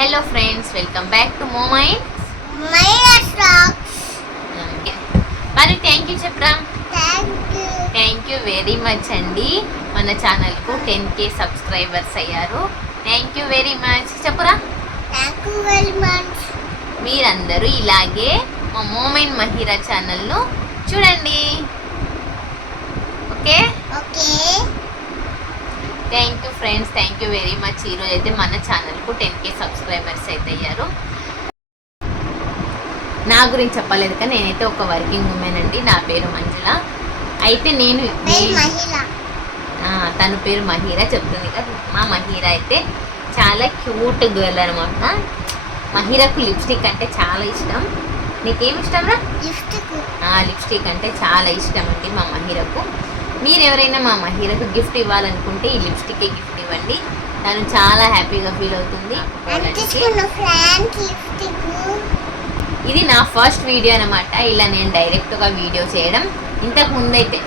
Hello friends welcome back to Momai. మరి thank you చెప్పరా. Thank you very much అండి మన ఛానల్కు టెన్ కే సబ్స్క్రైబర్స్ అయ్యారు. థ్యాంక్ యూ వెరీ మచ్ చెప్పురా. మీరందరూ ఇలాగే మా మోమైన్ మహిరా ఛానల్ను చూడండి. Okay Okay. Thank you friends thank you very much ఈరోజు అయితే మన ఛానల్కు టెన్ కే సబ్స్క్రైబర్స్ అయితే అయ్యారు నా గురించి చెప్పలేదు కానీ నేనైతే ఒక వర్కింగ్ ఉమెన్ అండి. నా పేరు మంజుల. అయితే నేను తన పేరు మహీరా చెప్తుంది కదా. మా మహీరా అయితే చాలా క్యూట్ గర్ల్ అనమాట మహీరాకు లిప్స్టిక్ అంటే చాలా ఇష్టం. నీకేం ఇష్టం రా. లిప్స్టిక్ అంటే చాలా ఇష్టం అండి మా మహీరకు. మీరు ఎవరైనా మా మహీరకు గిఫ్ట్ ఇవ్వాలనుకుంటే ఈ లిప్స్టిక్కే గిఫ్ట్ ఇవ్వండి. తను చాలా హ్యాపీగా ఫీల్ అవుతుంది. లిప్స్టిక్. ఇది నా ఫస్ట్ వీడియో అనమాట ఇలా నేను డైరెక్ట్గా వీడియో చేయడం. ఇంతకు ముందైతే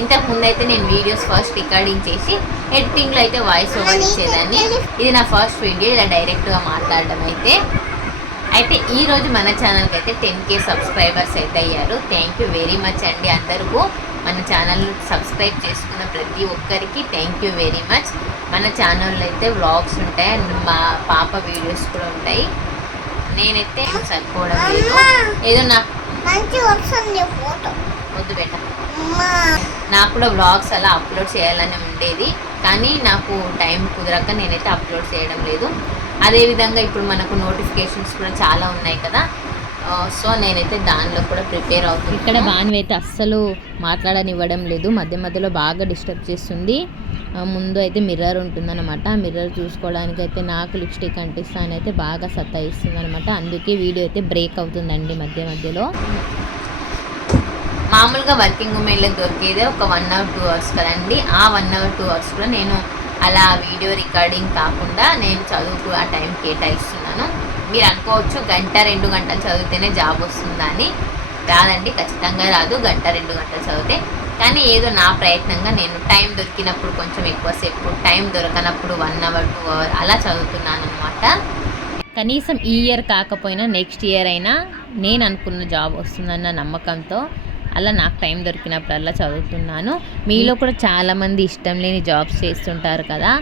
ఇంతకు ముందైతే నేను వీడియోస్ ఫస్ట్ రికార్డింగ్ చేసి ఎడిటింగ్లో అయితే వాయిస్ ఓవర్ ఇచ్చేదాన్ని. ఇది నా ఫస్ట్ వీడియో. ఇలా డైరెక్ట్గా మాట్లాడడం అయితే. అయితే ఈ రోజు మన ఛానల్కి అయితే టెన్ కే సబ్స్క్రైబర్స్ అయితే అయ్యారు. థ్యాంక్ యూ వెరీ మచ్ అండి అందరికీ మన ఛానల్ సబ్స్క్రైబ్ చేసుకున్న ప్రతి ఒక్కరికి థ్యాంక్ యూ వెరీ మచ్ మన ఛానల్లో అయితే వ్లాగ్స్ ఉంటాయి అండ్ మా పాప వీడియోస్ కూడా ఉంటాయి. నేనైతే సరిపోవడం లేదు. ఏదో నాకు వద్దు అమ్మా. నాకు కూడా వ్లాగ్స్ అలా అప్లోడ్ చేయాలని ఉండేది. కానీ నాకు టైం కుదరక నేనైతే అప్లోడ్ చేయడం లేదు. అదేవిధంగా ఇప్పుడు మనకు నోటిఫికేషన్స్ కూడా చాలా ఉన్నాయి కదా. సో నేనైతే దానిలో కూడా ప్రిపేర్ అవుతుంది ఇక్కడ బాణి అయితే అస్సలు మాట్లాడనివ్వడం లేదు. మధ్య మధ్యలో బాగా డిస్టర్బ్ చేస్తుంది. ముందు అయితే మిర్రర్ ఉంటుందన్నమాట. మిర్రర్ చూసుకోవడానికి అయితే నాకు లిప్స్టిక్ అంటిస్తానైతే అయితే బాగా సతాయిస్తుంది అనమాట అందుకే వీడియో అయితే బ్రేక్ అవుతుందండి మధ్య మధ్యలో. మామూలుగా వర్కింగ్ ఉమెన్లకు దొరికేదే ఒక వన్ అవర్ టూ అవర్స్ కదండి. ఆ వన్ అవర్ టూ అవర్స్ కూడా నేను అలా వీడియో రికార్డింగ్ కాకుండా నేను చదువుకు ఆ టైం కేటాయిస్తున్నాను. మీరు అనుకోవచ్చు గంట రెండు గంటలు చదివితేనే జాబ్ వస్తుందని. రాదండి ఖచ్చితంగా రాదు గంట రెండు గంటలు చదివితే. కానీ ఏదో నా ప్రయత్నంగా నేను టైం దొరికినప్పుడు కొంచెం ఎక్కువసేపు టైం దొరకనప్పుడు వన్ అవర్ టూ అవర్ అలా చదువుతున్నాను అనమాట కనీసం ఈ ఇయర్ కాకపోయినా నెక్స్ట్ ఇయర్ అయినా నేను అనుకున్న జాబ్ వస్తుందన్న నమ్మకంతో అలా నాకు టైం దొరికినప్పుడల్లా చదువుతున్నాను. మీలో కూడా చాలామంది ఇష్టం లేని జాబ్స్ చేస్తుంటారు కదా.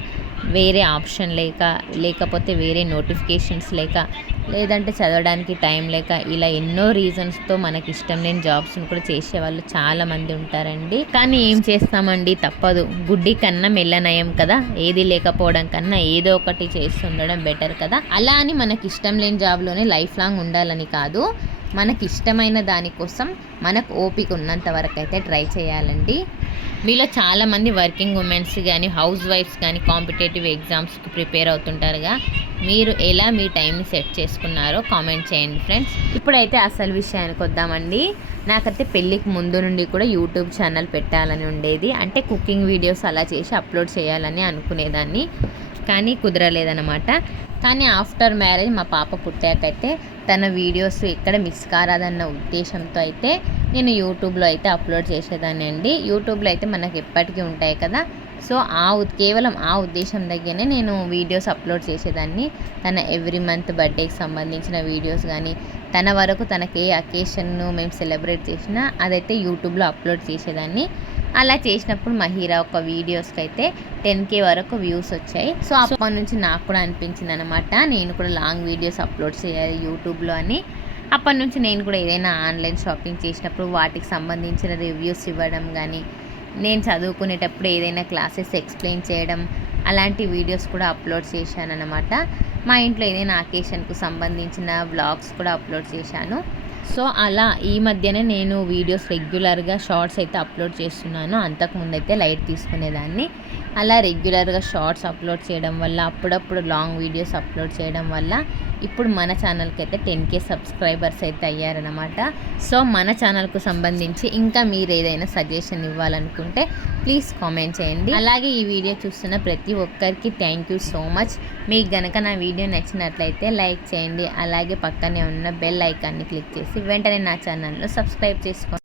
వేరే ఆప్షన్ లేక లేకపోతే వేరే నోటిఫికేషన్స్ లేక లేదంటే చదవడానికి టైం లేక ఇలా ఎన్నో రీజన్స్తో మనకి ఇష్టం లేని జాబ్స్ని కూడా చేసే వాళ్ళు చాలామంది ఉంటారండి. కానీ ఏం చేస్తామండి? తప్పదు. గుడ్డి కన్నా మెల్లనయం కదా. ఏది లేకపోవడం కన్నా ఏదో ఒకటి చేస్తుండడం బెటర్ కదా. అలా అని మనకి ఇష్టం లేని జాబ్లోనే లైఫ్ లాంగ్ ఉండాలని కాదు. మనకి ఇష్టమైన దానికోసం మనకు ఓపిక ఉన్నంత వరకు అయితే ట్రై చేయాలండి. మీలో చాలామంది వర్కింగ్ ఉమెన్స్ కానీ హౌస్ వైఫ్స్ కానీ కాంపిటేటివ్ ఎగ్జామ్స్కి ప్రిపేర్ అవుతుంటారుగా. మీరు ఎలా మీ టైంని సెట్ చేసుకున్నారో కామెంట్ చేయండి ఫ్రెండ్స్. ఇప్పుడైతే అసలు విషయానికి వద్దామండి. నాకైతే పెళ్ళికి ముందు నుండి కూడా యూట్యూబ్ ఛానల్ పెట్టాలని ఉండేది. అంటే కుకింగ్ వీడియోస్ అలా చేసి అప్లోడ్ చేయాలని అనుకునేదాన్ని. కానీ కుదరలేదనమాట కానీ ఆఫ్టర్ మ్యారేజ్ మా పాప పుట్టాకైతే తన వీడియోస్ ఎక్కడ మిస్ కారాదన్న ఉద్దేశంతో అయితే నేను యూట్యూబ్లో అయితే అప్లోడ్ చేసేదాన్ని అండి. యూట్యూబ్లో అయితే మనకు ఎప్పటికీ ఉంటాయి కదా. సో ఆ ఉద్- కేవలం ఆ ఉద్దేశం దగ్గరనే నేను వీడియోస్ అప్లోడ్ చేసేదాన్ని. తన ఎవ్రీ మంత్ బర్త్డేకి సంబంధించిన వీడియోస్ కానీ తన వరకు తనకి ఏ అకేషన్ను మేము సెలబ్రేట్ చేసినా అదైతే యూట్యూబ్లో అప్లోడ్ చేసేదాన్ని. అలా చేసినప్పుడు మహీరా ఒక వీడియోస్కి అయితే టెన్ కే వరకు వ్యూస్ వచ్చాయి. సో అప్పటి నుంచి నాకు కూడా అనిపించింది అనమాట నేను కూడా లాంగ్ వీడియోస్ అప్లోడ్ చేయాలి యూట్యూబ్లో అని. అప్పటి నుంచి నేను కూడా ఏదైనా ఆన్లైన్ షాపింగ్ చేసినప్పుడు వాటికి సంబంధించిన రివ్యూస్ ఇవ్వడం కానీ నేను చదువుకునేటప్పుడు ఏదైనా క్లాసెస్ ఎక్స్ప్లెయిన్ చేయడం అలాంటి వీడియోస్ కూడా అప్లోడ్ చేశాను అనమాట మా ఇంట్లో ఏదైనా అకేషన్కు సంబంధించిన వ్లాగ్స్ కూడా అప్లోడ్ చేశాను. సో అలా ఈ మధ్యనే నేను వీడియోస్ రెగ్యులర్గా షార్ట్స్ అయితే అప్లోడ్ చేస్తున్నాను. అంతకుముందు అయితే లైట్ తీసుకునేదాన్ని. అలా రెగ్యులర్గా షార్ట్స్ అప్లోడ్ చేయడం వల్ల అప్పుడప్పుడు లాంగ్ వీడియోస్ అప్లోడ్ చేయడం వల్ల ఇప్పుడు మన ఛానల్కి అయితే టెన్ కే సబ్స్క్రైబర్స్ అయితే అయ్యారనమాట సో మన ఛానల్కు సంబంధించి ఇంకా మీరు ఏదైనా సజెషన్ ఇవ్వాలనుకుంటే ప్లీజ్ కామెంట్ చేయండి. అలాగే ఈ వీడియో చూస్తున్న ప్రతి ఒక్కరికి థ్యాంక్ యూ సో మచ్. మీకు గనక నా వీడియో నచ్చినట్లయితే లైక్ చేయండి. అలాగే పక్కనే ఉన్న బెల్ ఐకాన్ని క్లిక్ చేసి వెంటనే నా ఛానల్లో సబ్స్క్రైబ్ చేసుకోండి.